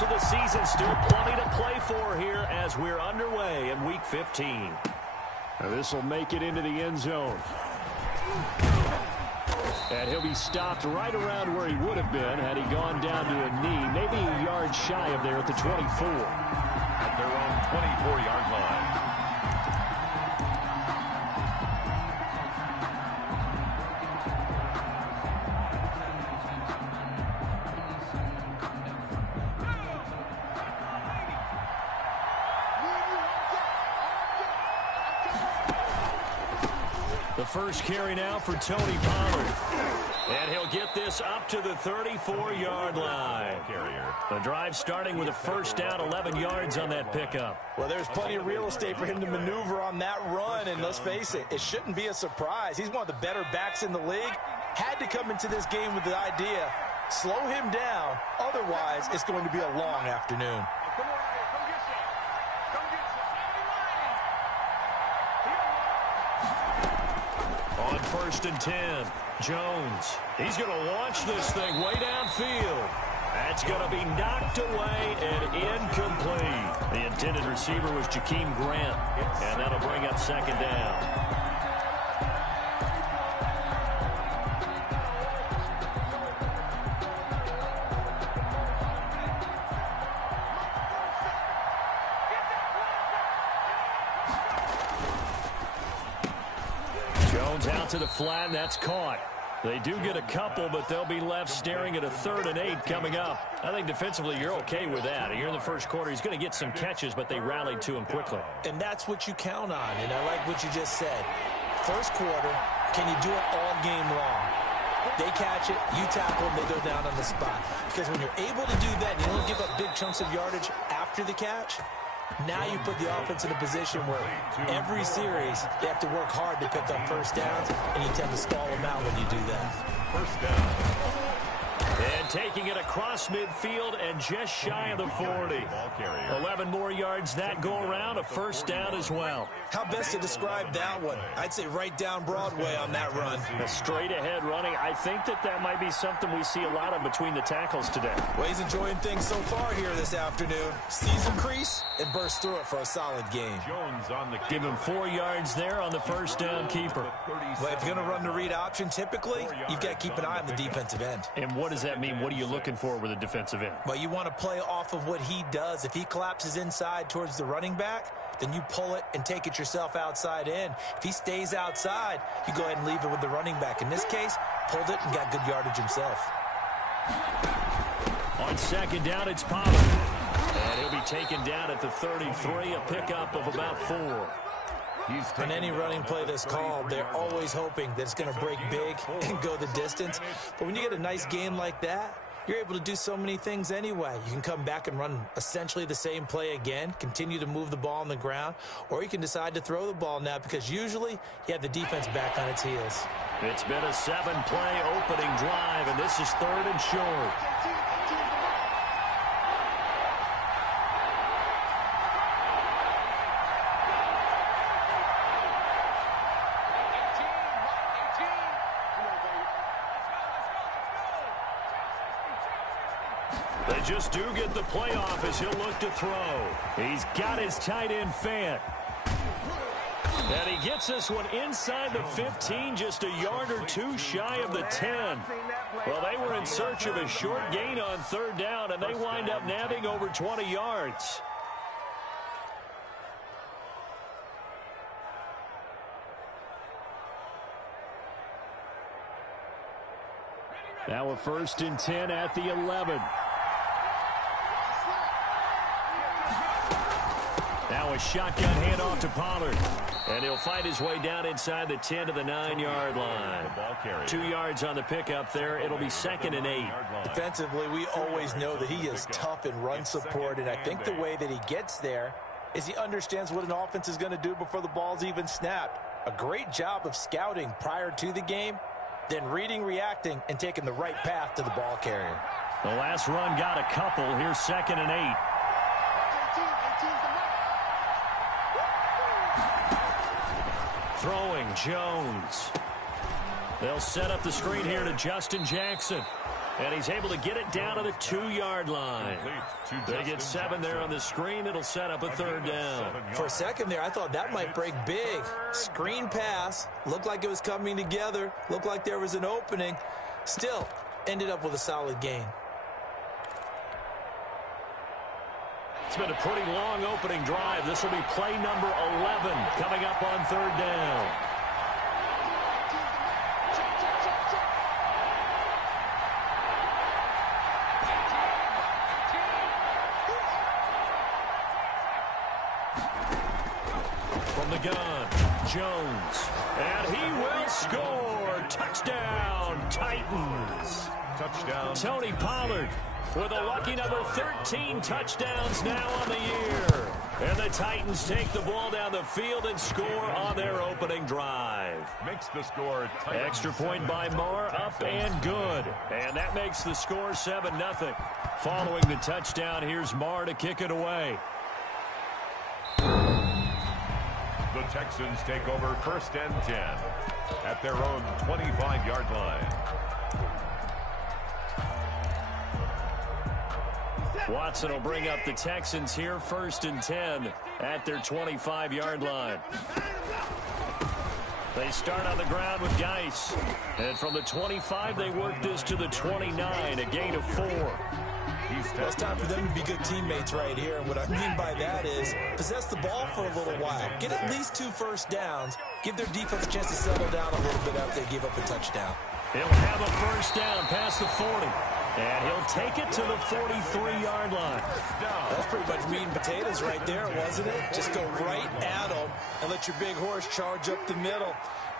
So the season still plenty to play for here as we're underway in Week 15. This will make it into the end zone. And he'll be stopped right around where he would have been had he gone down to a knee, maybe a yard shy of there at the 24. At their own 24-yard line. The first carry now for Tony Pollard. And he'll get this up to the 34-yard line. The drive starting with a first down, 11 yards on that pickup. Well, there's plenty of real estate for him to maneuver on that run, and let's face it, it shouldn't be a surprise. He's one of the better backs in the league. Had to come into this game with the idea, slow him down, otherwise it's going to be a long afternoon. On 1st and 10, Jones. He's going to launch this thing way downfield. That's going to be knocked away and incomplete. The intended receiver was Jakeem Grant, and that'll bring up second down. Out to the flat, and that's caught. They do get a couple, but they'll be left staring at a 3rd and 8 coming up. I think defensively you're okay with that. Here in the first quarter, he's going to get some catches, but they rallied to him quickly. And that's what you count on, and I like what you just said. First quarter, can you do it all game long? They catch it, you tackle them, they go down on the spot. Because when you're able to do that, you don't give up big chunks of yardage after the catch. Now you put the offense in a position where every series they have to work hard to pick up first downs, and you tend to stall them out when you do that. First down. And taking it across midfield and just shy of the 40. 11 more yards that go around, a first down as well. How best to describe that one? I'd say right down Broadway on that run. A straight ahead running. I think that might be something we see a lot of between the tackles today. Well, he's enjoying things so far here this afternoon. Sees a crease and bursts through it for a solid game. Jones on the Give him 4 yards there on the first down keeper. Well, if you're going to run the read option, typically, you've got to keep an eye on the defensive end. And what does that mean? What are you looking for with a defensive end? Well, you want to play off of what he does. If he collapses inside towards the running back, then you pull it and take it yourself outside in. If he stays outside, you go ahead and leave it with the running back. In this case, pulled it and got good yardage himself. On second down, it's Pollard. And he'll be taken down at the 33, a pickup of about 4. On any running play that's called, they're always hoping that it's going to break big and go the distance. But when you get a nice game like that, you're able to do so many things anyway. You can come back and run essentially the same play again, continue to move the ball on the ground, or you can decide to throw the ball now because usually you have the defense back on its heels. It's been a 7-play opening drive, and this is 3rd and short. They just do get the playoff as he'll look to throw. He's got his tight end Fant. And he gets this one inside the 15, just a yard or two shy of the 10. Well, they were in search of a short gain on 3rd down, and they wind up nabbing over 20 yards. Now a 1st and 10 at the 11. Now a shotgun handoff to Pollard. And he'll fight his way down inside the 10 to the 9-yard line. 2 yards on the pickup there. It'll be 2nd and 8. Defensively, we always know that he is tough in run support, and I think the way that he gets there is he understands what an offense is going to do before the ball's even snapped. A great job of scouting prior to the game, then reading, reacting, and taking the right path to the ball carrier. The last run got a couple. Here's 2nd and 8. Throwing Jones. They'll set up the screen here to Justin Jackson. And he's able to get it down to the 2-yard line. They get 7 there on the screen. It'll set up a 3rd down. For a second there, I thought that might break big. Screen pass. Looked like it was coming together. Looked like there was an opening. Still, ended up with a solid gain. It's been a pretty long opening drive. This will be play number 11 coming up on 3rd down. From the gun, Jones. And he will score. Touchdown, Titans. Touchdown. Tony Pollard with a lucky number 13 touchdowns now on the year. And the Titans take the ball down the field and score on their opening drive. Makes the score. Titans. Extra point by Marr, up and good. And that makes the score 7-0. Following the touchdown, here's Marr to kick it away. The Texans take over 1st and 10 at their own 25-yard line. Watson will bring up the Texans here 1st and 10 at their 25-yard line. They start on the ground with Geis. And from the 25, they work this to the 29, a gain of 4. Well, it's time for them to be good teammates right here. And what I mean by that is possess the ball for a little while. Get at least 2 first downs. Give their defense a chance to settle down a little bit after they give up a touchdown. He'll have a first down past the 40. And he'll take it to the 43-yard line. That's pretty much meat and potatoes right there, wasn't it? Just go right at them and let your big horse charge up the middle.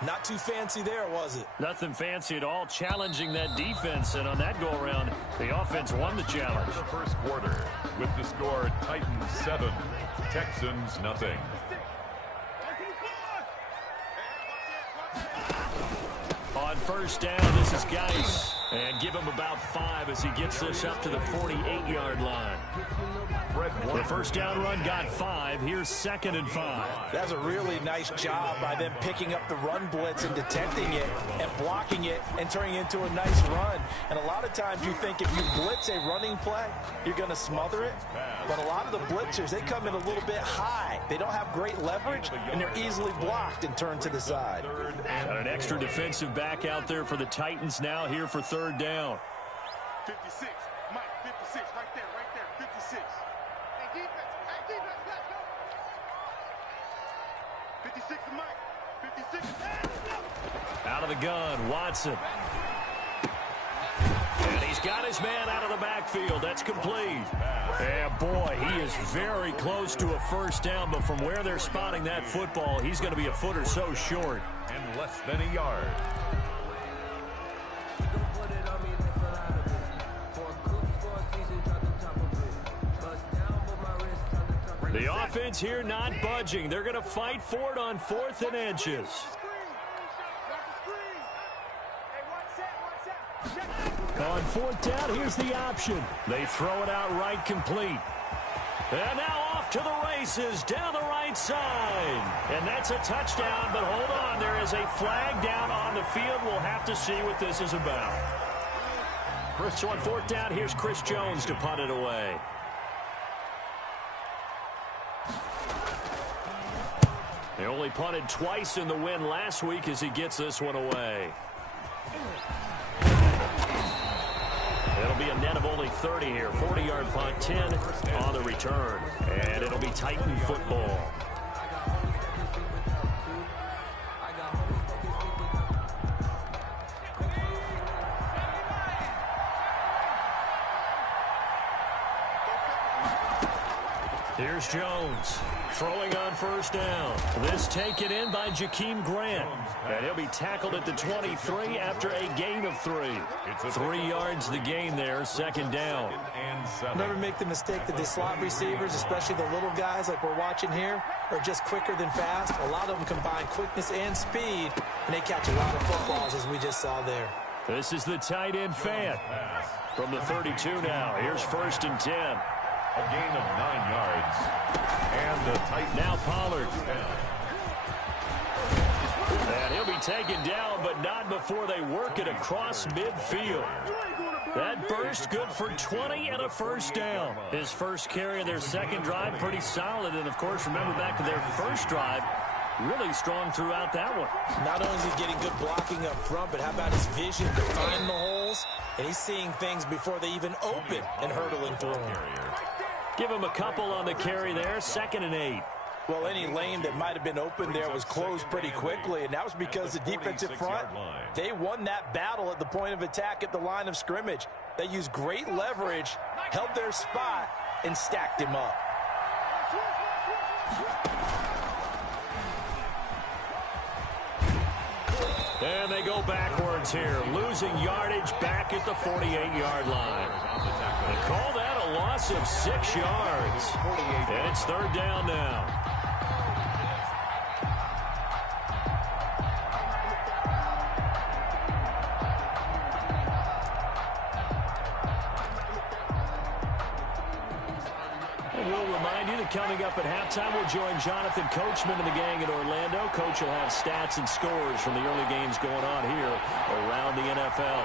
Not too fancy there, was it? Nothing fancy at all, challenging that defense. And on that go-around, the offense won the challenge. The first quarter with the score Titans 7, Texans nothing. On first down, this is Geis. And give him about 5 as he gets this up to the 48-yard line. The first down run got 5. Here's 2nd and 5. That's a really nice job by them picking up the run blitz and detecting it and blocking it and turning it into a nice run. And a lot of times you think if you blitz a running play, you're going to smother it. But a lot of the blitzers, they come in a little bit high. They don't have great leverage, and they're easily blocked and turned to the side. Got an extra defensive back out there for the Titans now here for 3rd down. 56, Mike, 56, right there, 56. Hey, defense, let's go. 56 to Mike, 56, Out of the gun, Watson. And he's got his man out of the backfield. That's complete. And boy, he is very close to a first down, but from where they're spotting that football, he's going to be a foot or so short. And less than a yard. The offense here not budging. They're going to fight for it on 4th and inches. On 4th down, here's the option. They throw it out right, complete. And now off to the races down the right side. And that's a touchdown, but hold on. There is a flag down on the field. We'll have to see what this is about. So on 4th down, here's Chris Jones to punt it away. They only punted twice in the win last week as he gets this one away. It'll be a net of only 30 here. 40-yard punt, 10 on the return. And it'll be Titan football. Here's Jones throwing on first down. This taken in by Jakeem Grant. And he'll be tackled at the 23 after a gain of 3. 3 yards the gain there, 2nd down. Never make the mistake that the slot receivers, especially the little guys like we're watching here, are just quicker than fast. A lot of them combine quickness and speed, and they catch a lot of footballs, as we just saw there. This is the tight end Fant from the 32 now. Here's 1st and 10. A gain of 9 yards. And the Titans. Now Pollard. And he'll be taken down, but not before they work it across midfield. That burst good for 20 and a first down. His first carry of their second drive, pretty solid. And, of course, remember back to their first drive, really strong throughout that one. Not only is he getting good blocking up front, but how about his vision to find the holes? And he's seeing things before they even open and hurdling through them. Give him a couple on the carry there, 2nd and 8. Well, any lane that might have been open there was closed pretty quickly, and that was because the defensive front, they won that battle at the point of attack at the line of scrimmage. They used great leverage, held their spot, and stacked him up. And they go backwards here, losing yardage back at the 48-yard line. They call that a loss of 6 yards. And it's 3rd down now. Coming up at halftime, we'll join Jonathan Coachman and the gang in Orlando. Coach will have stats and scores from the early games going on here around the NFL.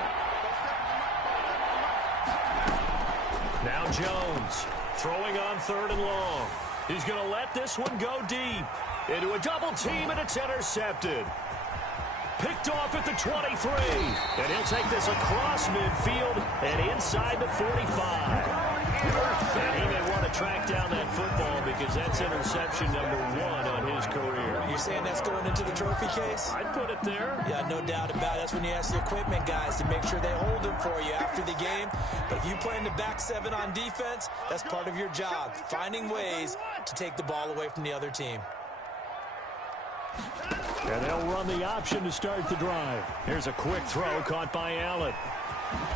Now Jones throwing on 3rd and long. He's going to let this one go deep into a double team, and it's intercepted. Picked off at the 23, and he'll take this across midfield and inside the 45. And he may want to track down that football because that's interception number 1 on his career. You're saying that's going into the trophy case? I'd put it there. Yeah, no doubt about it. That's when you ask the equipment guys to make sure they hold it for you after the game. But if you play in the back 7 on defense, that's part of your job, finding ways to take the ball away from the other team. And they'll run the option to start the drive. Here's a quick throw caught by Allen.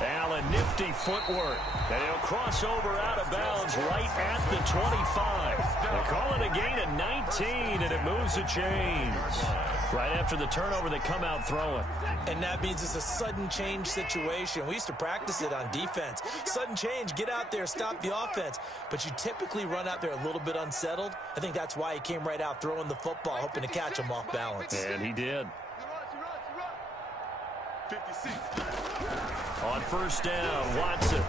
Allen, nifty footwork. And he'll cross over out of bounds right at the 25. They call it a gain of 19, and it moves the chains. Right after the turnover, they come out throwing. And that means it's a sudden change situation. We used to practice it on defense. Sudden change, get out there, stop the offense. But you typically run out there a little bit unsettled. I think that's why he came right out throwing the football, hoping to catch him off balance. And he did. 56. On 1st down, Watson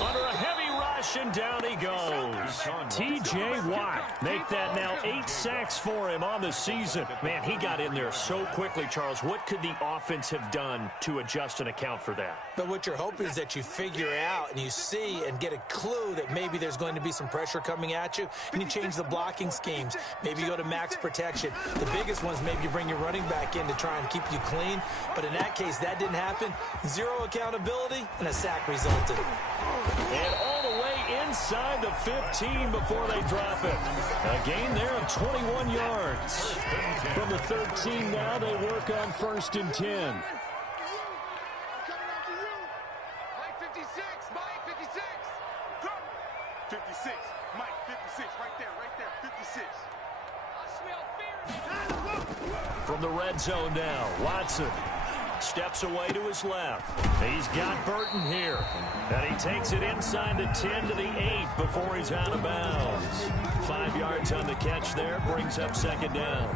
under a heavy rush, and down he goes. T.J. Watt make that now 8 sacks for him on the season. Man, he got in there so quickly, Charles. What could the offense have done to adjust and account for that? But what you're hoping is that you figure out and you see and get a clue that maybe there's going to be some pressure coming at you, and you change the blocking schemes. Maybe you go to max protection. The biggest one is maybe you bring your running back in to try and keep you clean. But in that case, that didn't happen. 0 accountability, and a sack resulted. And all the way inside the 15 before they drop it. A gain there of 21 yards. From the 13 now, they work on 1st and 10. 56. Mike, 56. Right there, 56. From the red zone now, Watson steps away to his left. He's got Burton here. And he takes it inside the 10 to the 8 before he's out of bounds. 5 yards on the catch there, brings up 2nd down.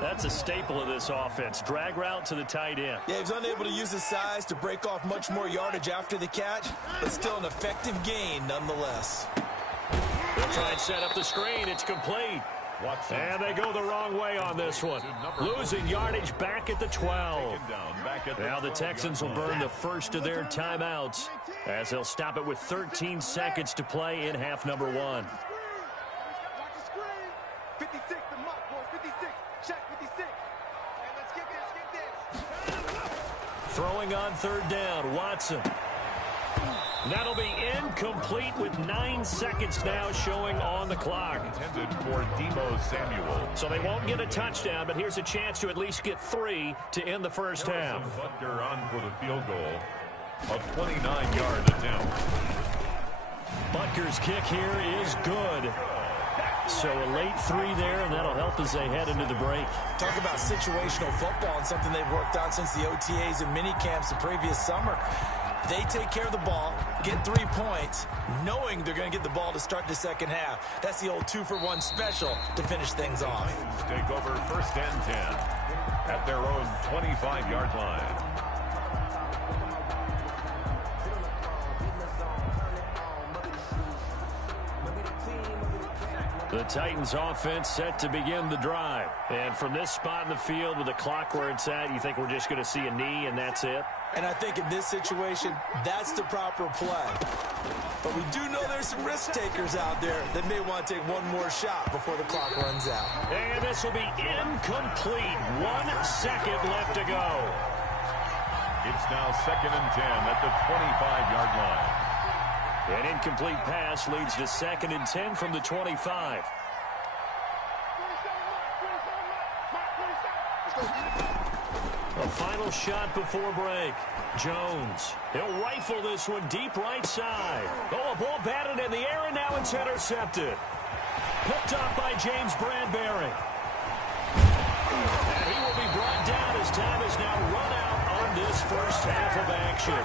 That's a staple of this offense. Drag route to the tight end. Yeah, he was unable to use his size to break off much more yardage after the catch, but still an effective gain nonetheless. They'll try and set up the screen. It's complete. And they go the wrong way on this one. Losing yardage back at the 12. Now the Texans will burn the first of their timeouts as they'll stop it with 13 seconds to play in half number 1. Watch the screen. 56, the mark, boys. 56. Check 56. Hey, let's get this. Throwing on 3rd down, Watson. That'll be incomplete with 9 seconds now showing on the clock. Intended for Deebo Samuel. So they won't get a touchdown, but here's a chance to at least get 3 to end the first half. Butker on for the field goal. A 29-yard attempt. Butker's kick here is good. So a late 3 there, and that'll help as they head into the break. Talk about situational football and something they've worked on since the OTAs and mini camps the previous summer. They take care of the ball, get 3 points, knowing they're going to get the ball to start the second half. That's the old 2-for-1 special to finish things off. Take over 1st and 10. at their own 25-yard line. The Titans offense set to begin the drive. And from this spot in the field with the clock where it's at, you think we're just going to see a knee and that's it? And I think in this situation, that's the proper play. But we do know there's some risk takers out there that may want to take one more shot before the clock runs out. And this will be incomplete. 1 second left to go. It's now 2nd and 10 at the 25-yard line. An incomplete pass leads to 2nd and 10 from the 25. A final shot before break. Jones. He'll rifle this one deep right side. Oh, a ball batted in the air, and now it's intercepted. Picked up by James Bradbury. And he will be brought down as time is now run out on this first half of action.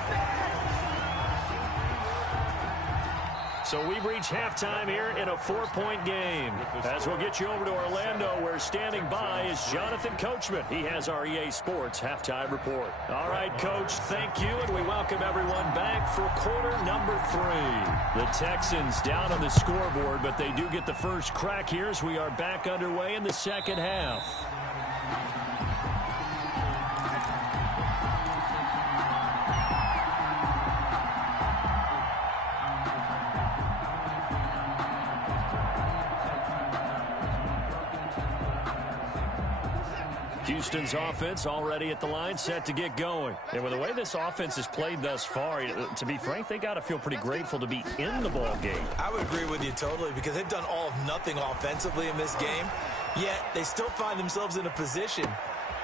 So we've reached halftime here in a 4-point game. As we'll get you over to Orlando, where standing by is Jonathan Coachman. He has our EA Sports halftime report. All right, Coach, thank you, and we welcome everyone back for quarter number 3. The Texans down on the scoreboard, but they do get the first crack here as we are back underway in the second half. Houston's offense already at the line, set to get going. And with the way this offense has played thus far, to be frank, they got to feel pretty grateful to be in the ball game. I would agree with you totally, because they've done all of nothing offensively in this game, yet they still find themselves in a position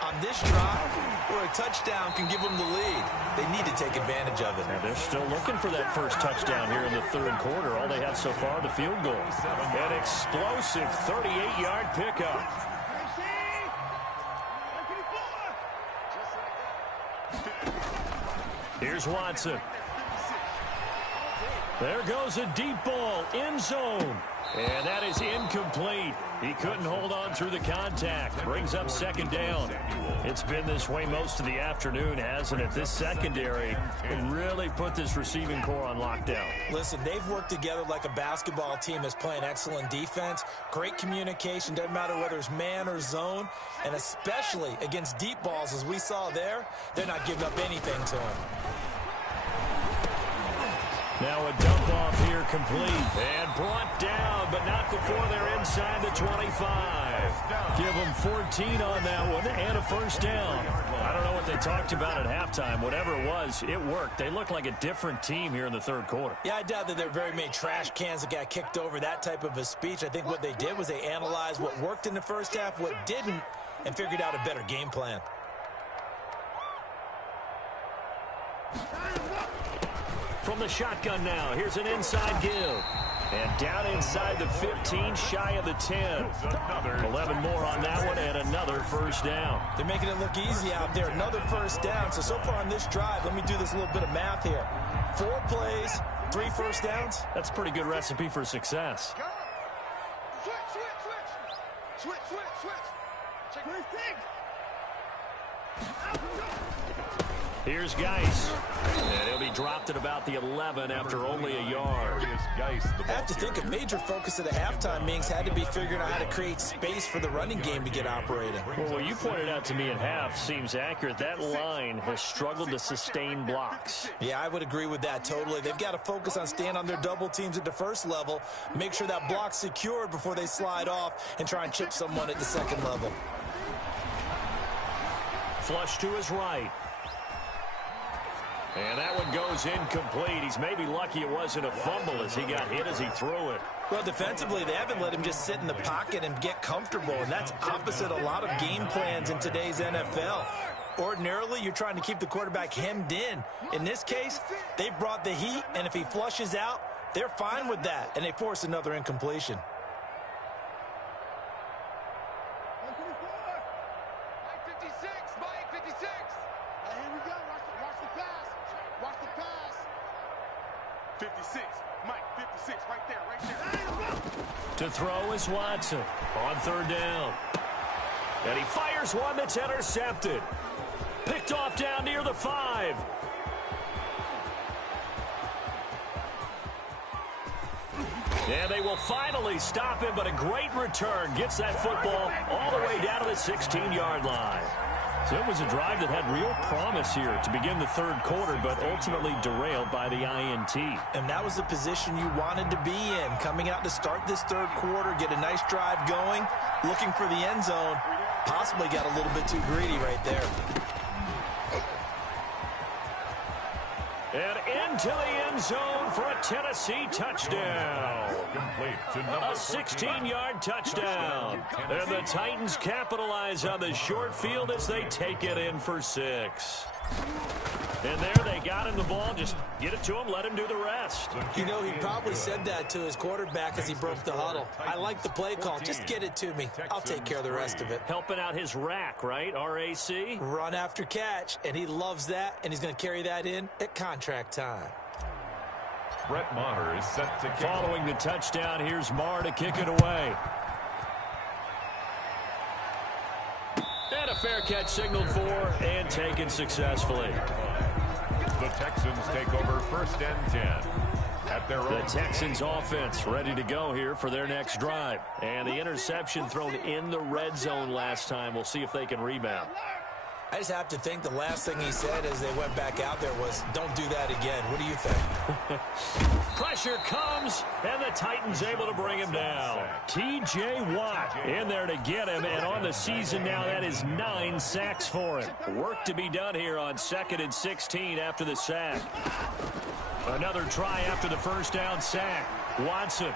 on this drive where a touchdown can give them the lead. They need to take advantage of it. And they're still looking for that first touchdown here in the third quarter. All they have so far, the field goal. An explosive 38-yard pickup. Here's Watson. There goes a deep ball, end zone. And that is incomplete. He couldn't hold on through the contact. Brings up 2nd down. It's been this way most of the afternoon, hasn't it? This secondary can really put this receiving core on lockdown. Listen, they've worked together like a basketball team that's playing excellent defense. Great communication, doesn't matter whether it's man or zone. And especially against deep balls, as we saw there, they're not giving up anything to him. Now a dump off here complete and brought down, but not before they're inside the 25. Give them 14 on that one and a first down. I don't know what they talked about at halftime. Whatever it was, it worked. They look like a different team here in the third quarter. Yeah, I doubt that there are very many trash cans that got kicked over, that type of a speech. I think what they did was they analyzed what worked in the first half, what didn't, and figured out a better game plan. From the shotgun now, here's an inside give. And down inside the 15, shy of the 10. 11 more on that one, and another first down. They're making it look easy out there. Another first down. So far on this drive, let me do this little bit of math here. 4 plays, 3 first downs. That's a pretty good recipe for success. Switch. Check my thing. Here's Geis. And he'll be dropped at about the 11 after only a yard. I have to think a major focus of the halftime meetings had to be figuring out how to create space for the running game to get operating. Well, what you pointed out to me at half seems accurate. That line has struggled to sustain blocks. Yeah, I would agree with that totally. They've got to focus on staying on their double teams at the first level, make sure that block's secured before they slide off and try and chip someone at the second level. Flush to his right. And that one goes incomplete. He's maybe lucky it wasn't a fumble as he got hit as he threw it. Well, defensively, they haven't let him just sit in the pocket and get comfortable, and that's opposite a lot of game plans in today's NFL. Ordinarily, you're trying to keep the quarterback hemmed in. In this case, they brought the heat, and if he flushes out, they're fine with that, and they force another incompletion. Mike 56. Here we go. Watch the pass. Watch the pass. 56. Mike 56. Right there. To throw is Watson on third down. And he fires one that's intercepted. Picked off down near the 5. And they will finally stop him, but a great return. Gets that football all the way down to the 16-yard line. So it was a drive that had real promise here to begin the third quarter, but ultimately derailed by the INT. And that was the position you wanted to be in. Coming out to start this third quarter, get a nice drive going, looking for the end zone. Possibly got a little bit too greedy right there. And into the end zone for a Tennessee touchdown. A 16-yard touchdown. And the Titans capitalize on the short field as they take it in for 6. And there they got him the ball. Just get it to him, let him do the rest. You know, he probably said that to his quarterback as he broke the huddle. I like the play call. Just get it to me. I'll take care of the rest of it. Helping out his rack, right? RAC? Run after catch, and he loves that, and he's going to carry that in at contract time. Brett Maher is set to kick. Following the touchdown, here's Maher to kick it away. And a fair catch signaled for and taken successfully. The Texans take over 1st and 10. At their The Texans offense ready to go here for their next drive. And the interception thrown in the red zone last time. We'll see if they can rebound. I just have to think the last thing he said as they went back out there was, don't do that again. What do you think? Pressure comes, and the Titans able to bring him down. T.J. Watt in there to get him, and on the season now, that is 9 sacks for him. Work to be done here on 2nd and 16 after the sack. Another try after the first down sack. Watson.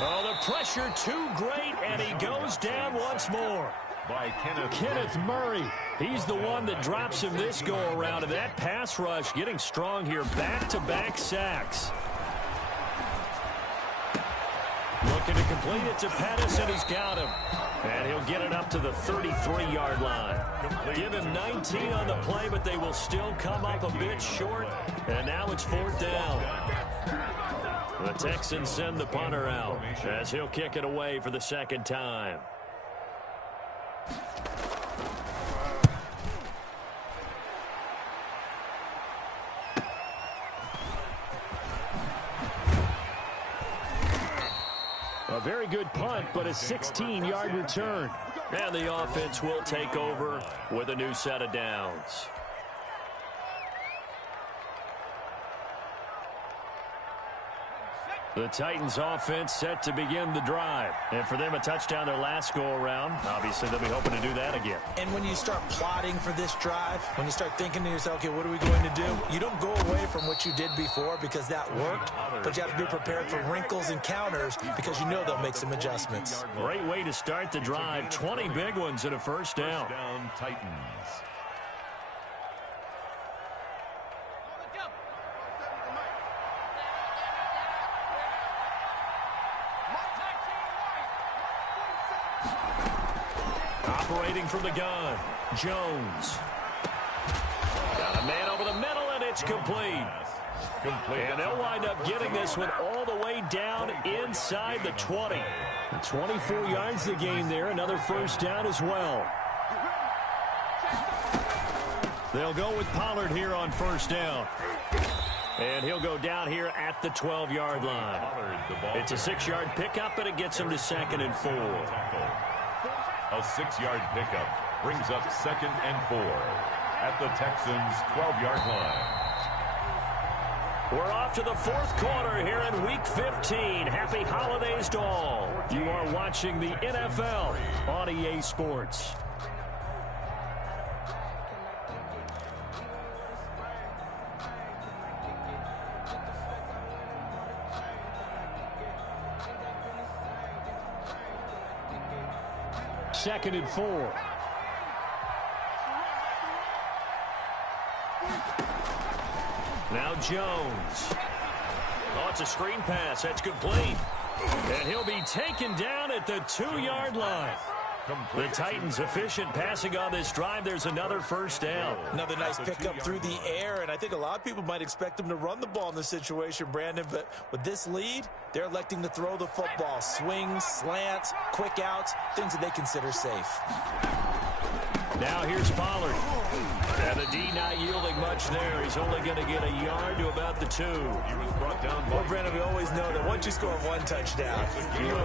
Oh, the pressure too great, and he goes down once more. By Kenneth Murray. He's the one that drops him this go-around, and that pass rush getting strong here. Back-to-back sacks. Looking to complete it to Pettis, and he's got him. And he'll get it up to the 33-yard line. Give him 19 on the play, but they will still come up a bit short. And now it's 4th down. The Texans send the punter out as he'll kick it away for the second time. A very good punt, but a 16-yard return. And the offense will take over with a new set of downs. The Titans offense set to begin the drive. And for them, a touchdown their last go-around. Obviously, they'll be hoping to do that again. And when you start plotting for this drive, when you start thinking to yourself, okay, what are we going to do? You don't go away from what you did before because that worked, but you have to be prepared for wrinkles and counters because you know they'll make some adjustments. Great way to start the drive. 20 big ones and a first down. Titans. Operating from the gun, Jones. Got a man over the middle, and it's complete. And they'll wind up getting this one all the way down inside the 20. 24 yards the gain there, another first down as well. They'll go with Pollard here on first down. And he'll go down here at the 12-yard line. It's a 6-yard pickup, and it gets him to 2nd and 4. A 6-yard pickup brings up 2nd and 4 at the Texans' 12-yard line. We're off to the 4th quarter here in Week 15. Happy holidays to all. You are watching the NFL on EA Sports. Second and 4. Now Jones. Oh, it's a screen pass. That's complete. And he'll be taken down at the 2-yard line. The Titans efficient passing on this drive. There's another first down. Another nice pickup through the air, and I think a lot of people might expect them to run the ball in this situation, Brandon, but with this lead, they're electing to throw the football. Swings, slants, quick outs, things that they consider safe. Now here's Pollard. And the D not yielding much there. He's only going to get a yard to about the 2. He was brought down. Well, Brandon, we always know that once you score one touchdown, you're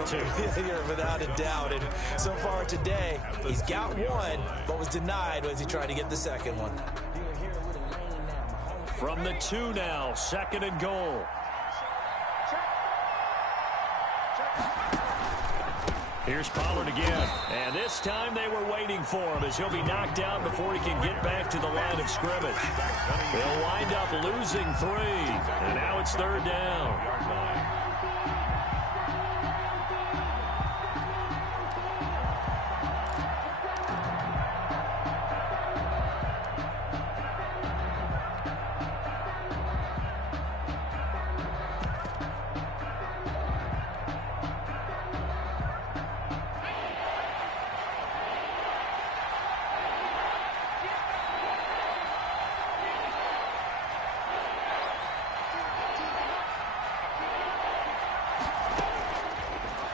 without a doubt. And so far today, he's got one, but was denied as he tried to get the second one. From the 2 now, 2nd and goal. Here's Pollard again, and this time they were waiting for him as he'll be knocked out before he can get back to the line of scrimmage. They'll wind up losing 3, and now it's 3rd down.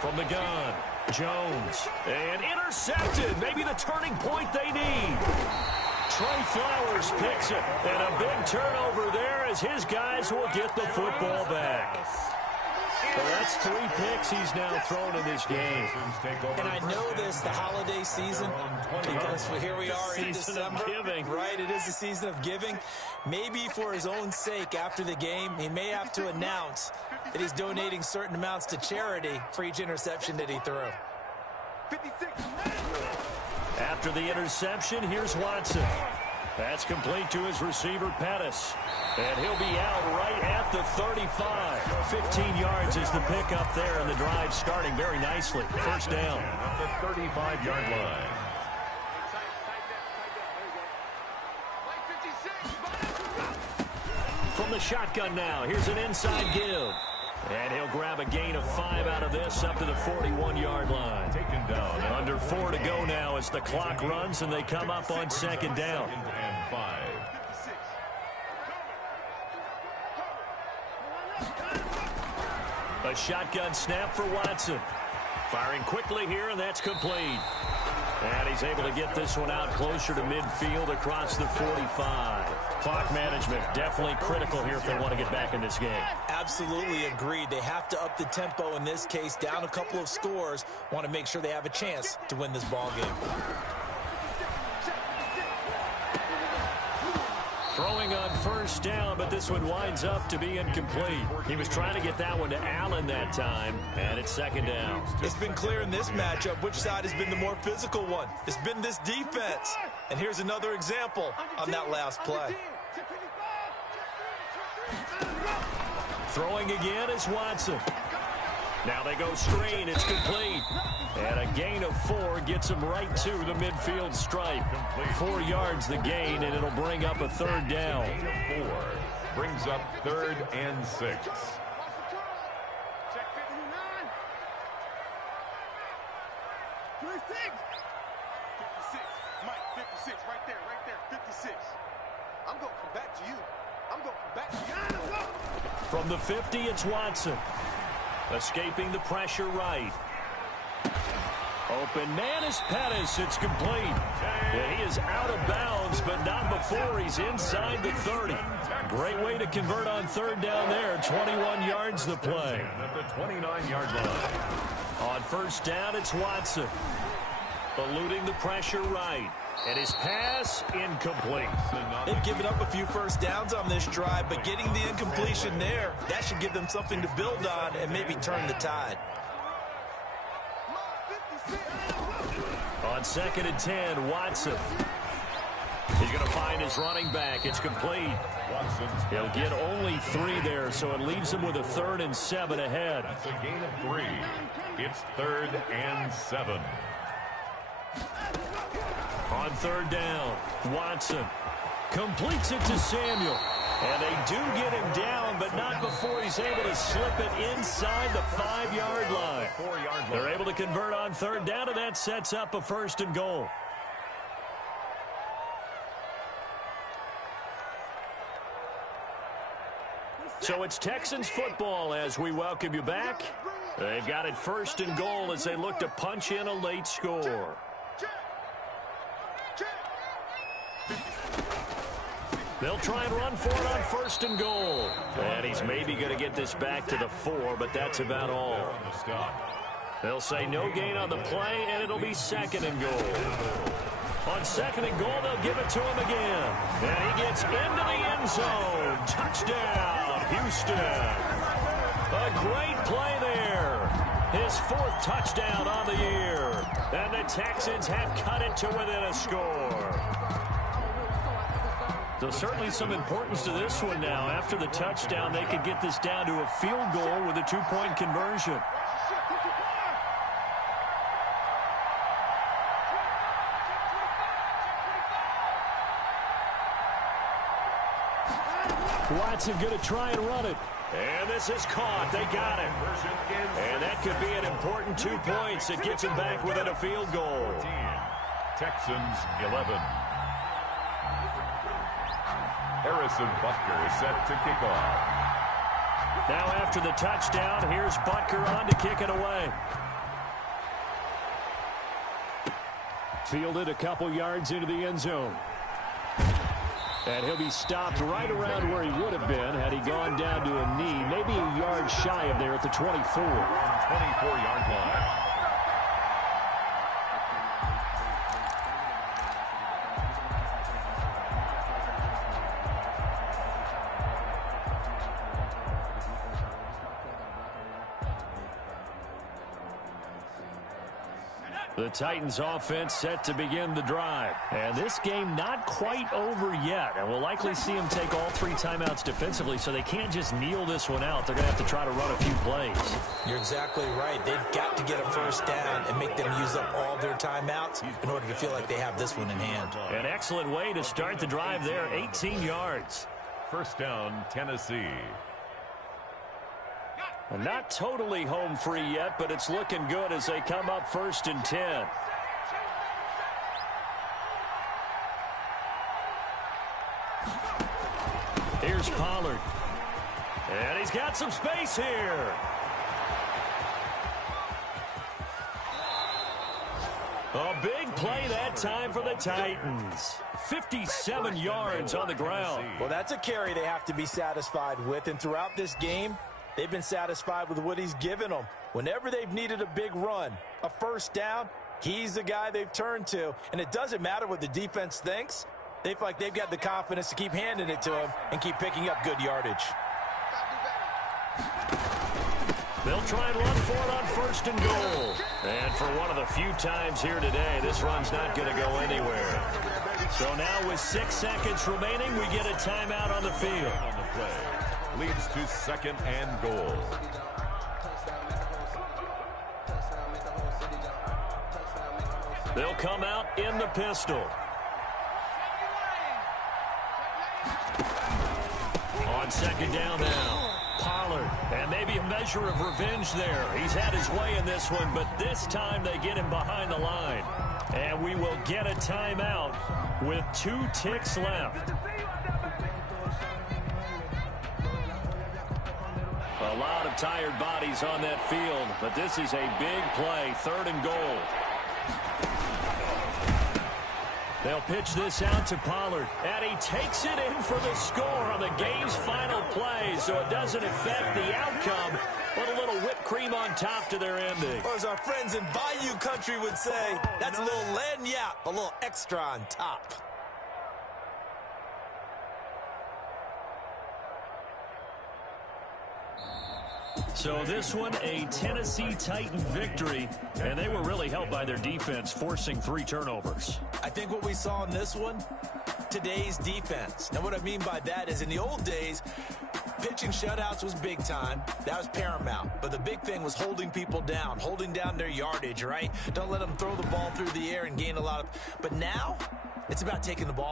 From the gun, Jones, and intercepted. Maybe the turning point they need. Trey Flowers picks it, and a big turnover there as his guys will get the football back. So that's 3 picks he's now thrown in this game. And I know this, the holiday season, because here we are in December. Right, it is the season of giving. Maybe for his own sake after the game, he may have to announce that he's donating certain amounts to charity for each interception that he threw. 56. After the interception, here's Watson. That's complete to his receiver, Pettis. And he'll be out right at the 35. 15 yards is the pickup there, and the drive starting very nicely. First down. At the 35-yard line. From the shotgun now, here's an inside give. And he'll grab a gain of 5 out of this up to the 41-yard line. Taken down. Under 4 to go now as the clock runs and they come up on 2nd down. 2nd and 5. A shotgun snap for Watson. Firing quickly here, and that's complete. And he's able to get this one out closer to midfield across the 45. Clock management definitely critical here if they want to get back in this game. Absolutely agreed. They have to up the tempo in this case, down a couple of scores. Want to make sure they have a chance to win this ball game. Throwing on first down, but this one winds up to be incomplete. He was trying to get that one to Allen that time, and it's 2nd down. It's been clear in this matchup which side has been the more physical one. It's been this defense. And here's another example on that last play. Throwing again is Watson. Now they go screen. It's complete. And a gain of 4 gets him right to the midfield stripe. 4 yards the gain, and it'll bring up a 3rd down. Gain of 4 brings up 3rd and 6. Check 59. 56. 56. Mike, 56. Right there. 56. I'm going to come back to you. I'm going to come back to you. From the 50, it's Watson. Escaping the pressure right. Open man is Pettis. It's complete. And he is out of bounds, but not before he's inside the 30. Great way to convert on 3rd down there. 21 yards the play. At the 29-yard line. On first down, it's Watson. Eluding the pressure right. And his pass incomplete. They've given up a few first downs on this drive, but getting the incompletion there, that should give them something to build on and maybe turn the tide. On 2nd and 10, Watson. He's going to find his running back. It's complete. He'll get only 3 there, so it leaves him with a 3rd and 7 ahead. That's a gain of 3. It's 3rd and 7. On 3rd down, Watson completes it to Samuel. And they do get him down, but not before he's able to slip it inside the 5-yard line. They're able to convert on third down, and that sets up a 1st and goal. So it's Texans football as we welcome you back. They've got it 1st and goal as they look to punch in a late score. They'll try and run for it on 1st and goal. And he's maybe going to get this back to the 4, but that's about all. They'll say no gain on the play, and it'll be 2nd and goal. On 2nd and goal, they'll give it to him again. And he gets into the end zone. Touchdown, Houston. A great play there. His 4th touchdown on the year. And the Texans have cut it to within a score. So certainly some importance to this one now. After the touchdown, they could get this down to a field goal with a 2-point conversion. Watson going to try and run it. And this is caught. They got it. And that could be an important 2 points that gets him back within a field goal. Texans 11. Harrison Butker is set to kick off. Now after the touchdown, here's Butker on to kick it away. Fielded a couple yards into the end zone. And he'll be stopped right around where he would have been had he gone down to a knee, maybe a yard shy of there at the 24. 24-yard line. The Titans offense set to begin the drive. And this game not quite over yet. And we'll likely see them take all 3 timeouts defensively, so they can't just kneel this one out. They're going to have to try to run a few plays. You're exactly right. They've got to get a 1st down and make them use up all their timeouts in order to feel like they have this one in hand. An excellent way to start the drive there, 18 yards. 1st down, Tennessee. Not totally home free yet, but it's looking good as they come up 1st and 10. Here's Pollard. And he's got some space here. A big play that time for the Titans. 57 yards on the ground. Well, that's a carry they have to be satisfied with. And throughout this game, they've been satisfied with what he's given them. Whenever they've needed a big run, a 1st down, he's the guy they've turned to. And it doesn't matter what the defense thinks. They feel like they've got the confidence to keep handing it to him and keep picking up good yardage. They'll try and run for it on 1st and goal. And for one of the few times here today, this run's not going to go anywhere. So now with 6 seconds remaining, we get a timeout on the field. On the play. Leads to 2nd and goal. They'll come out in the pistol. On 2nd down now, Pollard. And maybe a measure of revenge there. He's had his way in this one, but this time they get him behind the line. And we will get a timeout with 2 ticks left. A lot of tired bodies on that field, but this is a big play, 3rd and goal. They'll pitch this out to Pollard, and he takes it in for the score on the game's final play, so it doesn't affect the outcome, but a little whipped cream on top to their ending. Or as our friends in Bayou Country would say, that's a little lagniappe, a little extra on top. So this one, a Tennessee Titan victory, and they were really helped by their defense, forcing 3 turnovers. I think what we saw in this one, today's defense. And what I mean by that is in the old days, pitching shutouts was big time. That was paramount. But the big thing was holding people down, holding down their yardage, right? Don't let them throw the ball through the air and gain a lot of... But now, it's about taking the ball